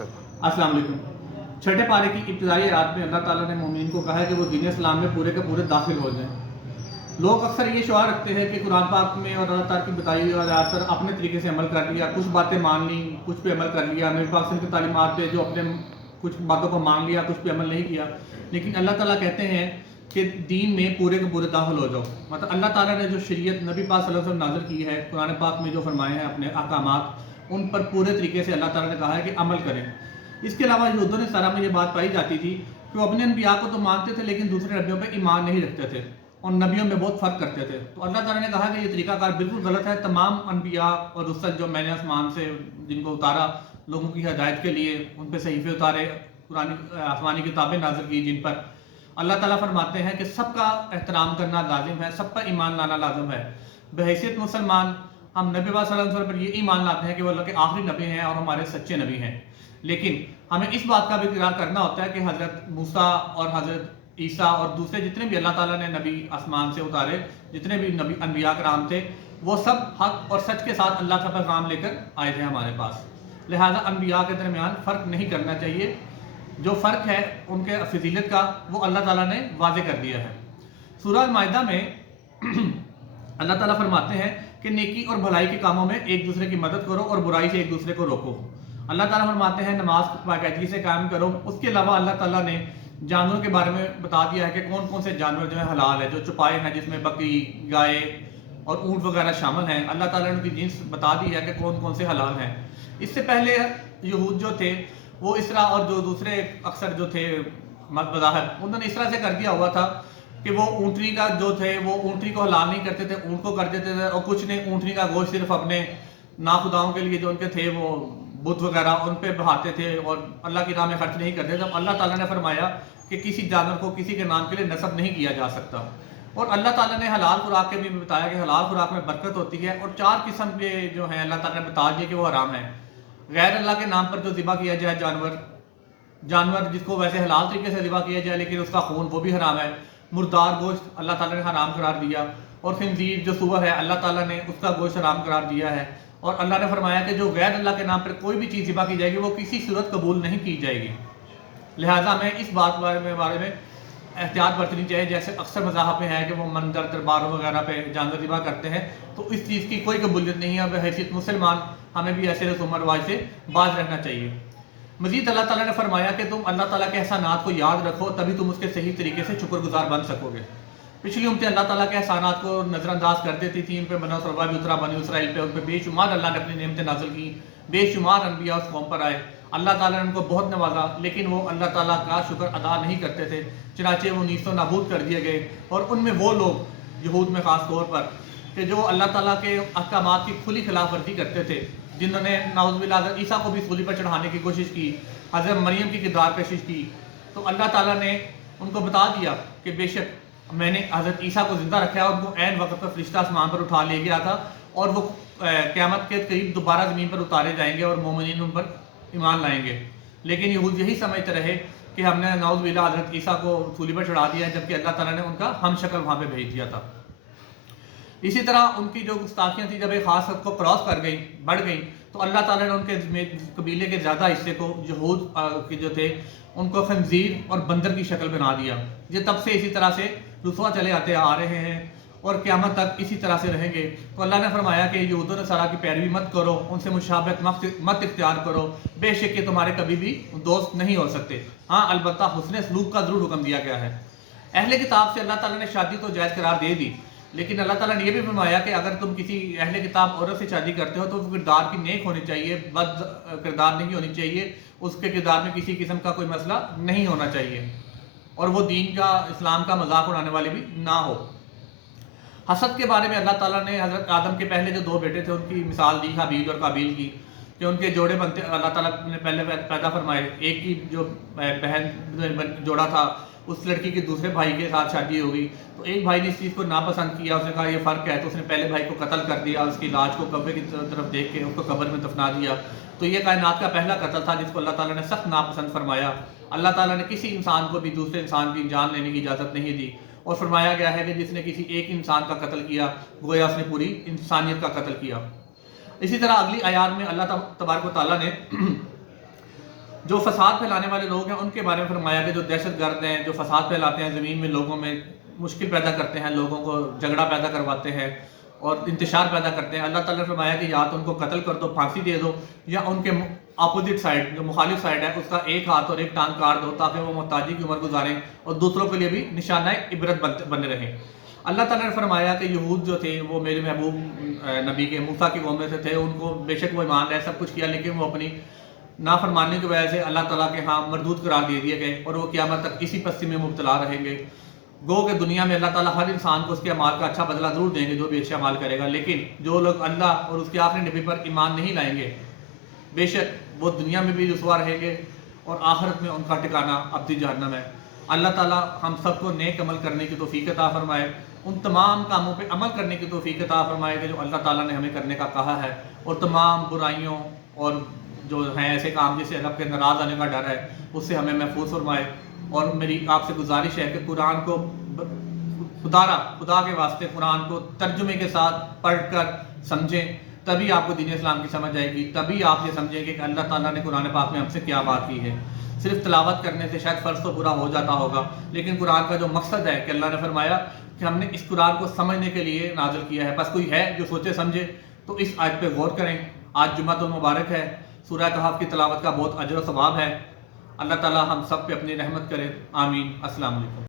अस्सलाम वालेकुम। छठे पारे की इब्तिदाई आयत में अल्लाह ताला ने मोमिन को कहा है कि वो दीन इस्लाम में पूरे के पूरे दाखिल हो जाएं। लोग अक्सर ये शुआर रखते हैं कि कुरान पाक में और अल्लाह ताला की बताई हुई आयत पर अपने तरीके से अमल कर लिया, कुछ बातें मान ली, कुछ पे अमल कर लिया, नबी पाक की तालीमात पे जो अपने कुछ बातों को मान लिया, कुछ पे अमल नहीं किया। लेकिन अल्लाह ताला कहते हैं कि दीन में पूरे के पूरे दाखिल हो जाओ। मतलब अल्लाह ताला ने जो शरीयत नबी पाक सल्लल्लाहु अलैहि वसल्लम नाज़िल की है, कुरान पाक में जो फरमाए हैं अपने अहकामात, उन पर पूरे तरीके से अल्लाह ताला ने कहा है कि अमल करें। इसके अलावा यहूदियों ने सारा में ये बात पाई जाती थी कि वो अपने अनबिया को तो मानते थे लेकिन दूसरे नबियों पर ईमान नहीं रखते थे और नबियों में बहुत फ़र्क करते थे। तो अल्लाह ताला ने कहा कि ये तरीकाकार बिल्कुल गलत है। तमाम अनबिया और रुसल जो मैंने आसमान से जिनको उतारा लोगों की हिदायत के लिए, उन पर सहीफे उतारे, पुरानी आसमानी किताबें नाज़िल की जिन पर, अल्लाह ताला फरमाते हैं कि सबका एहतराम करना लाजिम है, सब पर ईमान लाना लाजिम है। बहैसियत मुसलमान हम नबी सल्लल्लाहु अलैहि वसल्लम पर ये ईमान लाते हैं कि वो अल्लाह के आखिरी नबी हैं और हमारे सच्चे नबी हैं। लेकिन हमें इस बात का भी इकरार करना होता है कि हज़रत मूसा और हज़रत ईसा और दूसरे जितने भी अल्लाह ताला ने नबी आसमान से उतारे, जितने भी नबी अनबिया कराम थे, वो सब हक और सच के साथ अल्लाह का पैगाम लेकर आए थे हमारे पास। लिहाजा अनबिया के दरमियान फ़र्क नहीं करना चाहिए। जो फ़र्क है उनके फजीलत का वो अल्लाह ताला ने वाज़े कर दिया है। सूरह अल-माइदा में अल्लाह ताला फरमाते हैं कि नेकी और भलाई के कामों में एक दूसरे की मदद करो और बुराई से एक दूसरे को रोको। अल्लाह ताला फरमाते हैं नमाज बाकायदगी से कायम करो। उसके अलावा अल्लाह ताला ने जानवरों के बारे में बता दिया है कि कौन कौन से जानवर जो है हलाल है, जो छुपाए हैं, जिसमें बकरी, गाय और ऊँट वगैरह शामिल हैं। अल्लाह ताला ने उनकी जिन्स बता दी है कि कौन कौन से हलाल हैं। इससे पहले यहूद जो थे वो इसरा और जो दूसरे अक्सर जो थे मज़ाहब, उन्होंने इस तरह से कर दिया हुआ था कि वो ऊँटनी का जो थे वो ऊँटनी को हलाल नहीं करते थे, ऊँट को कर देते थे, और कुछ ने ऊँटनी का गोश्त सिर्फ अपने नाखुदाओं के लिए जो उनके थे वो बुत वगैरह उन पे बहाते थे और अल्लाह की राह में खर्च नहीं करते थे। तो अल्लाह ताला ने फरमाया कि किसी जानवर को किसी के नाम के लिए नस्ब नहीं किया जा सकता। और अल्लाह ताला ने हलाल खुराक के भी बताया कि हलाल खुराक में बरकत होती है। और 4 किस्म के जो हैं अल्लाह ताला ने बता दिया कि वो हराम है। गैर अल्लाह के नाम पर जो ज़िबा किया जाए जानवर जिसको वैसे हलाल तरीके से ज़िबा किया जाए लेकिन उसका खून वो भी हराम है। मुर्दार गोश्त अल्लाह ताला ने हराम करार दिया। और खिंजीर जो सूअर है अल्लाह ताला ने उसका गोश्त हराम करार दिया है। और अल्लाह ने फरमाया कि जो गैर अल्लाह के नाम पर कोई भी चीज़ ज़िबा की जाएगी वो किसी सूरत कबूल नहीं की जाएगी। लिहाजा हमें इस बात बारे में एहतियात बरतनी चाहिए। जैसे अक्सर मज़ाहब में है कि वो मंदिर दरबारों वगैरह पे जानवर ज़िबा करते हैं, तो इस चीज़ की कोई कबूलियत नहीं है। बहैसियत मुसलमान हमें भी ऐसे रस्म रवाज से बाज रहना चाहिए। मज़ीद अल्लाह ताला ने फरमाया कि तुम अल्लाह ताला के एहसानात को याद रखो, तभी तुम उसके सही तरीके से शुक्रगुजार बन सकोगे। पिछली उम्मतें अल्लाह ताला के एहसानात को नज़रअंदाज कर देती थी। उन पर बनो सरवा भी उतरा, बनी इसराइल पे उन पर बेशुमार अल्लाह ने अपनी नेमतें नाज़िल की, बेशुमार अनबिया उस कौम पर आए, अल्लाह ताला ने उनको बहुत नवाजा, लेकिन वो अल्लाह ताला का शुक्र अदा नहीं करते थे। चनाचे वो नीस्तो नाबूद कर दिए गए। और उनमें वो लोग यहूद में ख़ास तौर पर कि जो अल्लाह ताला के अहकामात की खुली खिलाफ वर्जी करते थे, जिन्होंने नाउज़ुबिल्लाह हज़रत ईसा को भी सूली पर चढ़ाने की कोशिश की, हज़रत मरियम की किरदार पेशिश की। तो अल्लाह ताला ने उनको बता दिया कि बेशक मैंने हज़रत ईसा को ज़िंदा रखा है और उनको ऐन वक्त पर फरिश्ता आसमान पर उठा ले गया था और वो क़यामत के करीब दोबारा ज़मीन पर उतारे जाएंगे और मोमिनीन उन पर ईमान लाएंगे। लेकिन यहूद यही समझते रहे कि हमने नाउज़ुबिल्लाह हज़रत ईसा को सूली पर चढ़ा दिया है, जबकि अल्लाह ताला ने उनका हम शक्ल वहाँ पर भेज दिया था। इसी तरह उनकी जो गुस्ताखियाँ थी जब एक ख़ास हद को क्रॉस कर गई, बढ़ गई, तो अल्लाह ताला ने उनके कबीले के ज़्यादा हिस्से को यहूद के जो थे उनको खंजीर और बंदर की शक्ल बना दिया। ये तब से इसी तरह से रुसवा चले आते आ रहे हैं और क़यामत तक इसी तरह से रहेंगे। तो अल्लाह ने फरमाया कि यहूद और नसारा की पैरवी मत करो, उनसे मुशाबहत मत इख्तियार करो, बेशक कि तुम्हारे कभी भी दोस्त नहीं हो सकते। हाँ, अलबत्ता हुस्न सलूक का ज़रूर हुक्म दिया गया है। अहले किताब से अल्लाह ताला ने शादी तो जायज़ करार दे दी, लेकिन अल्लाह ताला ने यह भी फरमाया कि अगर तुम किसी अहले किताब औरत से शादी करते हो तो किरदार की नेक होनी चाहिए, बद किरदार नहीं होनी चाहिए, उसके किरदार में किसी किस्म का कोई मसला नहीं होना चाहिए और वो दीन का, इस्लाम का मजाक उड़ाने वाले भी ना हो। हसद के बारे में अल्लाह ताला ने हज़रत आदम के पहले जो 2 बेटे थे उनकी मिसाल दी, हाबील और काबील की, कि उनके जोड़े बनते अल्लाह ताला ने पहले पैदा फरमाए। एक की जो बहन जोड़ा था उस लड़की के दूसरे भाई के साथ शादी हो गई, तो एक भाई ने इस चीज़ को नापसंद किया, उसने कहा ये फ़र्क है, तो उसने पहले भाई को कत्ल कर दिया, उसकी लाश को कब्र की तरफ देख के उसको कब्र में दफना दिया। तो ये कायनात का पहला कत्ल था जिसको अल्लाह ताला ने सख्त नापसंद फरमाया। अल्लाह ताला ने किसी इंसान को भी दूसरे इंसान की जान लेने की इजाज़त नहीं दी और फरमाया गया है कि जिसने किसी एक इंसान का कत्ल किया गोया उसने पूरी इंसानियत का कत्ल किया। इसी तरह अगली आयात में अल्लाह तबारक व तआला ने جو فساد پھیلانے والے لوگ ہیں ان کے بارے میں فرمایا کہ جو دہشت گرد ہیں، جو فساد پھیلاتے ہیں زمین میں، لوگوں میں مشکل پیدا کرتے ہیں، لوگوں کو جھگڑا پیدا کرواتے ہیں اور انتشار پیدا کرتے ہیں، اللہ تعالیٰ نے فرمایا کہ یا تو ان کو قتل کر دو، پھانسی دے دو، یا ان کے اپوزٹ سائڈ جو مخالف سائڈ ہے اس کا ایک ہاتھ اور ایک ٹانگ کاٹ دو تاکہ وہ محتاجی کی عمر گزاریں اور دوسروں کے لیے بھی نشانہ عبرت بنے رہیں۔ اللہ تعالیٰ نے فرمایا کہ یہود جو تھے وہ میرے محبوب نبی کے موسیٰ کی قوم میں سے تھے، ان کو بے شک وہ ایمان لائے، سب کچھ کیا، لیکن وہ اپنی نافرمانی کی وجہ سے اللہ تعالیٰ کے ہاں مردود قرار دے دیے گئے اور وہ قیامت تک اسی پستی میں مبتلا رہیں گے۔ گو کہ دنیا میں اللہ تعالیٰ ہر انسان کو اس کے اعمال کا اچھا بدلہ ضرور دیں گے جو بھی اچھا اعمال کرے گا، لیکن جو لوگ اللہ اور اس کے آخری نبی پر ایمان نہیں لائیں گے بے شک وہ دنیا میں بھی رسوا رہیں گے اور آخرت میں ان کا ٹھکانہ ابدی جہنم ہے۔ اللہ تعالیٰ ہم سب کو نیک عمل کرنے کی توفیق عطا فرمائے، ان تمام کاموں پہ عمل کرنے کی توفیق عطا فرمائے کہ جو اللہ تعالیٰ نے ہمیں کرنے کا کہا ہے، اور تمام برائیوں اور جو ہیں ایسے کام جس سے رب کے ناراض آنے کا ڈر ہے اس سے ہمیں محفوظ فرمائے۔ اور میری آپ سے گزارش ہے کہ قرآن کو خدا کے واسطے قرآن کو ترجمے کے ساتھ پڑھ کر سمجھیں، تبھی آپ کو دین اسلام کی سمجھ آئے گی، تبھی آپ یہ سمجھیں گے کہ اللہ تعالیٰ نے قرآن پاک میں ہم سے کیا بات کی ہے۔ صرف تلاوت کرنے سے شاید فرض تو پورا ہو جاتا ہوگا، لیکن قرآن کا جو مقصد ہے کہ اللہ نے فرمایا کہ ہم نے اس قرآن کو سمجھنے کے لیے نازل کیا ہے، بس کوئی ہے جو سوچے سمجھے تو اس آیت پہ غور کریں۔ آج جمعۃ المبارک ہے، سورہ کہف کی تلاوت کا بہت اجر و ثواب ہے۔ اللہ تعالیٰ ہم سب پہ اپنی رحمت کرے، آمین۔ السلام علیکم۔